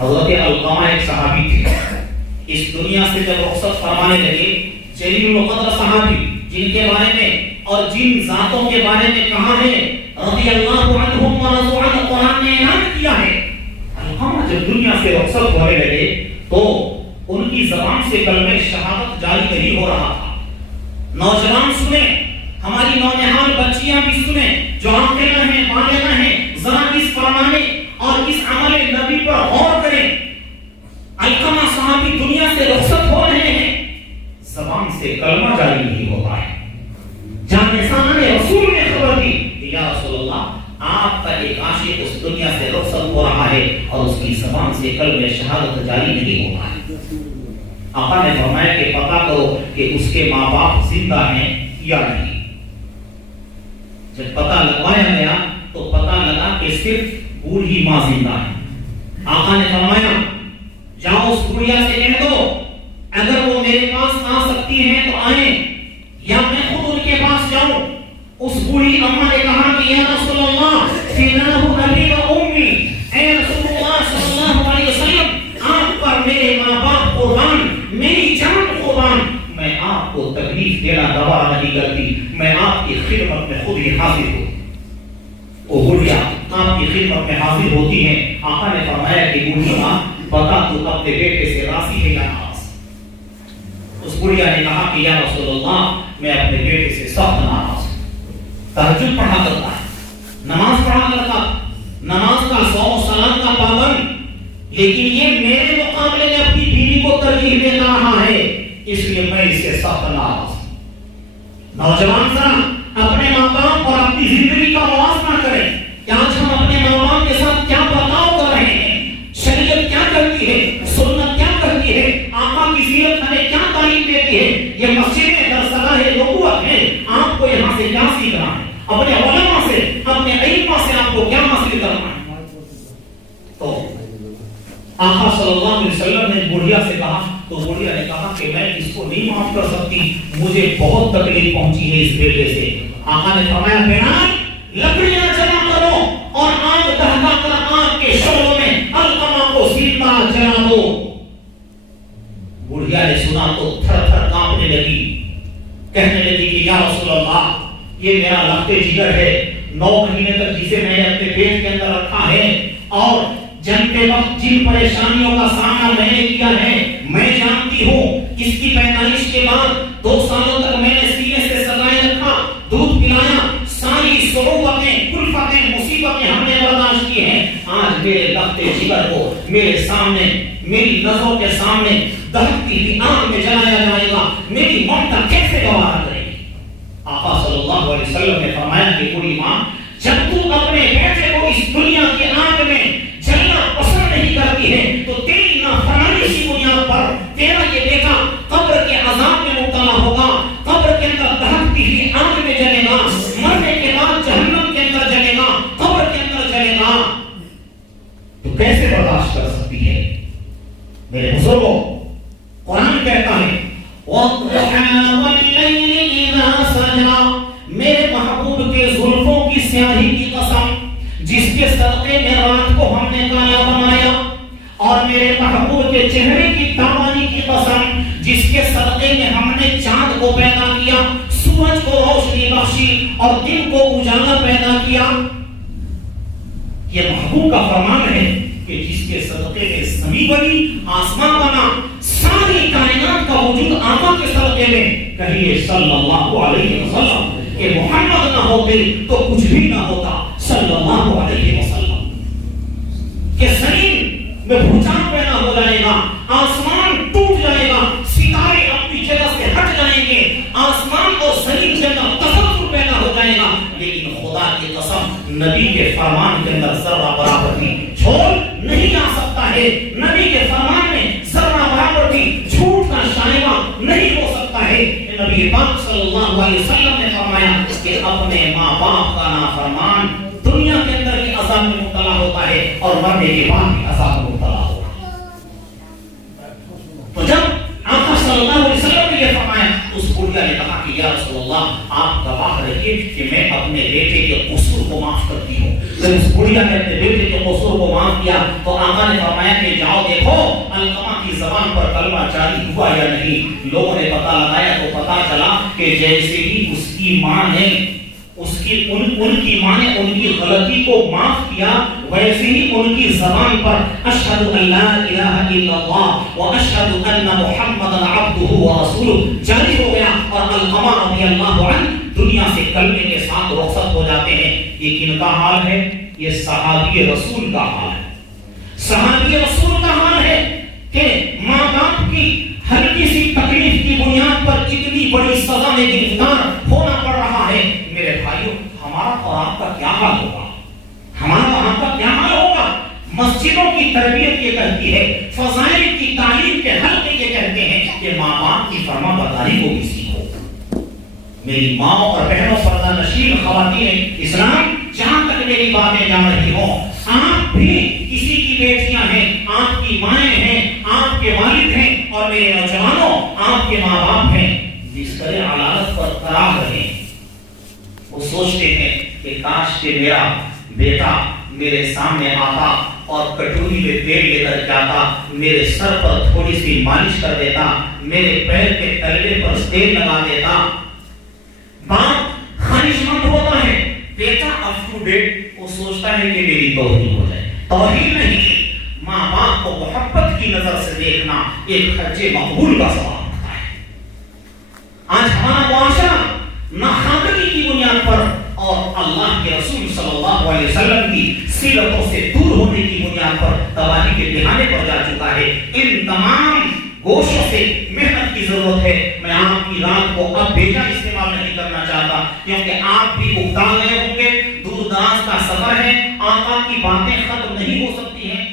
حضرت علقمہ ایک صحابی تھے، اس دنیا سے جب رخصت فرمانے لگے، جلیل القدر صحابی جن کے بارے میں اور جن ذاتوں کے بارے میں کہا ہے رضی اللہ عنہم ورضوا عنہ، قرآن نے اعلان کیا ہے، علقمہ جب دنیا سے رخصت ہونے لگے تو ان کی زبان سے کلمہ شہادت جاری نہیں ہو رہا تھا۔ نوجوان سنیں، ہماری نونہال بچیاں بھی سنیں جو عاقلہ ہیں، بالغہ ہیں، ذرا اس فرمانے اور اس عمل نبی پر غور کریں۔ علقمہ صحابی دنیا سے رخصت ہو رہے ہیں، زبان سے کلمہ جاری نہیں ہوتا ہے۔ جانشان رسول نے خبر دی کہ یا رسول اللہ، آپ کا ایک عاشق اس دنیا سے رخصت ہو رہا ہے اور اس کی زبان سے کلمہ شہادت جاری نہیں ہوتا ہے۔ آقا نے فرمایا کہ پتہ کرو کہ اس کے ماں باپ زندہ ہیں یا نہیں۔ جب پتہ لگوایا گیا تو پتہ لگا کہ صرف بوڑھی ماں زندہ ہے۔ آقا نے فرمایا جاؤ اس بڑھیا سے کہہ دو اگر وہ میرے پاس آ سکتی ہیں تو آئیں یا میں خود ان کے پاس جاؤں۔ اس بوڑھی اماں نے کہا کہ یا رسول اللہ فداہ ابی و امی، اے رسول اللہ صلی اللہ علیہ وسلم، آپ پر میرے ماں باپ قربان، میری جان قربان، میں آپ کو تکلیف دینا روا نہیں کرتی، میں آپ کی خدمت میں خود ہی حاضر ہوں۔ وہ بڑھیا آپ کی خدمت میں حاضر ہوتی ہیں۔ آقا نے فرمایا کہ بوڑھی ماں بتا تو اپنے بیٹے سے راضی ہے یا ناراض؟ اس بڑھیا نے کہا کہ یا رسول اللہ میں اپنے بیٹے سے سخت ناراض ہوں۔ تہجد پڑھا کرتا ہے، نماز پڑھا کرتا، نماز کا صوم و صلات کا پابند، لیکن یہ میرے مقابلے میں اپنی بیوی کو ترجیح دے رہا ہے، اس لیے میں اس سے سخت ناراض ہوں۔ نوجوان ذرا اپنے ماں باپ اور اپنی زندگی کا موازنہ کریں کہ آج ہم اپنے ماں باپ کے ساتھ کیا برتاؤ کر رہے ہیں، شریعت کیا کرتی ہے، سنت کیا کرتی ہے، آقا کی سیرت ہمیں کیا تعلیم دیتی ہے۔ یہ مسجدیں درسگاہ نبوت ہیں، آپ کو یہاں سے کیا سیکھنا ہے، اپنے علماء سے، اپنے ائمہ سے آپ کو کیا حاصل کرنا ہے۔ تو آقا صلی اللہ علیہ وسلم نے بڑھیا سے کہا تو بڑھیا نے کہا کہ میں اس کو نہیں معاف کر سکتی، مجھے بہت تکلیف پہنچی ہے اس بیٹے سے۔ آقا نے فرمایا بلال لکڑیاں جمع کرو اور آگ دہکا کر آگ کے شعلوں میں علقمہ کو زندہ جلا دو۔ بڑھیا نے سنا تو تھر تھر کانپنے لگی، کہنے لگی کہ یا رسول اللہ یہ میرا لخت جگر ہے، 9 مہینے تک جسے میں نے اپنے پیٹ کے اندر رکھا ہے اور جنگ کے وقت جن پریشانیوں کا سامنا میں نے کیا ہے میں جانتی ہوں۔ اس کی پیدائش کے بعد 2 سالوں تک میں نے سینے سے سلائے رکھا، دودھ پلایا، ساری صعوبتیں، کلفتیں، مصیبتیں ہم نے برداشت کی ہیں۔ آج میرے لخت جگر کو میرے سامنے، میری نظروں کے سامنے دہکتی ہوئی آگ میں جلایا جائے گا، میری ممتا کیسے گوارا کرے گی؟ آقا صلی اللہ علیہ وسلم نے فرمایا کہ بوڑھی ماں جب تو اپنے بیٹے کو اس دنیا کی آگ میں جلنا پسند نہیں کرتی ہے تو تیری نافرمانی کی بنیاد پر تیرا یہ بیٹا قبر کے عذاب میں مبتلا ہوگا، قبر کے اندر دہکتی ہوئی آگ میں جلے گا، مرنے کے بعد جہنم کے اندر جلے گا، قبر کے اندر جلے گا۔ تو کیسے برداشت کر سکتی ہے؟ میرے بزرگوں، قرآن کہتا ہے وَالضُّحَىٰ وَاللَّيْلِ إِذَا سَجَىٰ، میرے محبوب کے زلفوں کی سیاہی کی قسم جس کے صدقے میں رات کو ہم نے کالا بنایا، اور میرے محبوب کے چہرے کی تابانی کی قسم جس کے صدقے میں ہم نے چاند کو پیدا کیا، سورج کو روشنی بخشی اور دن کو اجالا پیدا کیا۔ یہ محبوب کا فرمان ہے کہ جس کے صدقے میں زمین بنی، آسمان بنا، ساری کائنات کا وجود آقا کے صدقے میں۔ کہیے صلی اللہ علیہ وسلم کہ محمد نہ ہوتے تو کچھ بھی نہ ہوتا، صلی اللہ علیہ وسلم۔ کہ زمین میں بھوچال پیدا ہو جائے گا، آسمان ٹوٹ جائے گا، ستارے اپنی جگہ سے ہٹ جائیں گے، آسمان اور زمین کے اندر تفاوت پیدا ہو جائے گا، لیکن خدا کی قسم نبی کے فرمان کے اندر ذرہ برابر بھی جھول نہیں آ سکتا ہے۔ نبی کے فرمان میں ذرہ برابر بھی جھوٹ کا شائبہ نہیں ہو سکتا ہے۔ نبی پاک صلی اللہ علیہ وسلم نے فرمایا کہ اپنے ماں باپ کا نافرمان دنیا کے اندر بھی عذاب میں مبتلا ہوتا ہے اور مرنے کے بعد بھی عذاب میں مبتلا ہوتا ہے۔ تو جب آقا صلی اللہ علیہ وسلم نے یہ فرمایا، اس بڑھیا نے کہا کہ یا رسول اللہ آپ گواہ رہیے کہ میں اپنے بیٹے کے قصور کو معاف کرتی ہوں۔ جب اس بڑھیا نے اپنے بیٹے کے قصور کو معاف کیا تو آقا نے فرمایا کہ جاؤ دیکھو علقمہ کی زبان پر کلمہ جاری ہوا یا نہیں. لوگوں نے پتہ لگایا تو پتہ چلا کہ جیسے ہی اس کی ماں نے ان کی ماں نے ان کی غلطی کو معاف کیا ویسے ہی ان کی زبان پر اشہد ان لا الہ الا اللہ و اشہد ان محمدا عبدہ و رسولہ جاری ہو گیا اور علقمہ رضی اللہ عنہ دنیا سے کلمے کے ساتھ رخصت ہو جاتے ہیں. یہ کن کا حال ہے؟ یہ صحابی رسول کا حال ہے. صحابی رسول کا حال ہے کہ ماں باپ کی ہلکی سی تکلیف کی بنیاد پر اتنی بڑی سزا میں گرفتار ہونا پڑ رہا ہے. میرے بھائیوں ہمارا اور آپ کا کیا حال ہوگا؟ ہمارا اور آپ کا کیا حال ہوگا؟ مسجدوں کی تربیت یہ کہتی ہے, فضائل کی تعلیم کے حلقے یہ کہتے ہیں کہ ماں باپ کی فرما برداری کو بھی سیکھو. میری ماں اور بہنوں پردہ نشین خواتین اسلام جہاں تک میری باتیں جا رہی ہوں, آپ بھی کسی کی بیٹیاں ہیں, آپ کی مائیں ہیں, آپ کے والد ہیں اور میرے نوجوانوں آپ کے ماں باپ ہیں. بستر علالت پر تراح رہے ہیں, وہ سوچتے ہیں کہ کاش کہ میرا بیٹا میرے سامنے آتا اور کٹوری میں تیل لے کر جاتا, میرے سر پر تھوڑی سی مالش کر دیتا, میرے پیر کے تلوے پر تیل لگا دیتا. باپ خواہش مند ہوتا ہے, بیٹا اپ ٹو ڈیٹ, وہ سوچتا ہے کہ میری توہین ہو جائے. توہین نہیں, ماں باپ کو محبت کی نظر سے دیکھنا ایک خرچ مقبول کا سوال ہوتا ہے. آج ہمارا معاشرہ نہ خاندانی کی بنیاد پر اور اللہ کے رسول صلی اللہ علیہ وسلم کی سیرتوں سے دور ہونے کی بنیاد پر تباہی کے دہانے پر جا چکا ہے. ان تمام گوشوں سے محنت کی ضرورت ہے. میں آپ کی رات کو اب بیجا استعمال نہیں کرنا چاہتا کیونکہ آپ بھی اکتا گئے ہوں گے, دور دراز کا سفر ہے, آقا کی باتیں ختم نہیں ہو سکتی ہیں.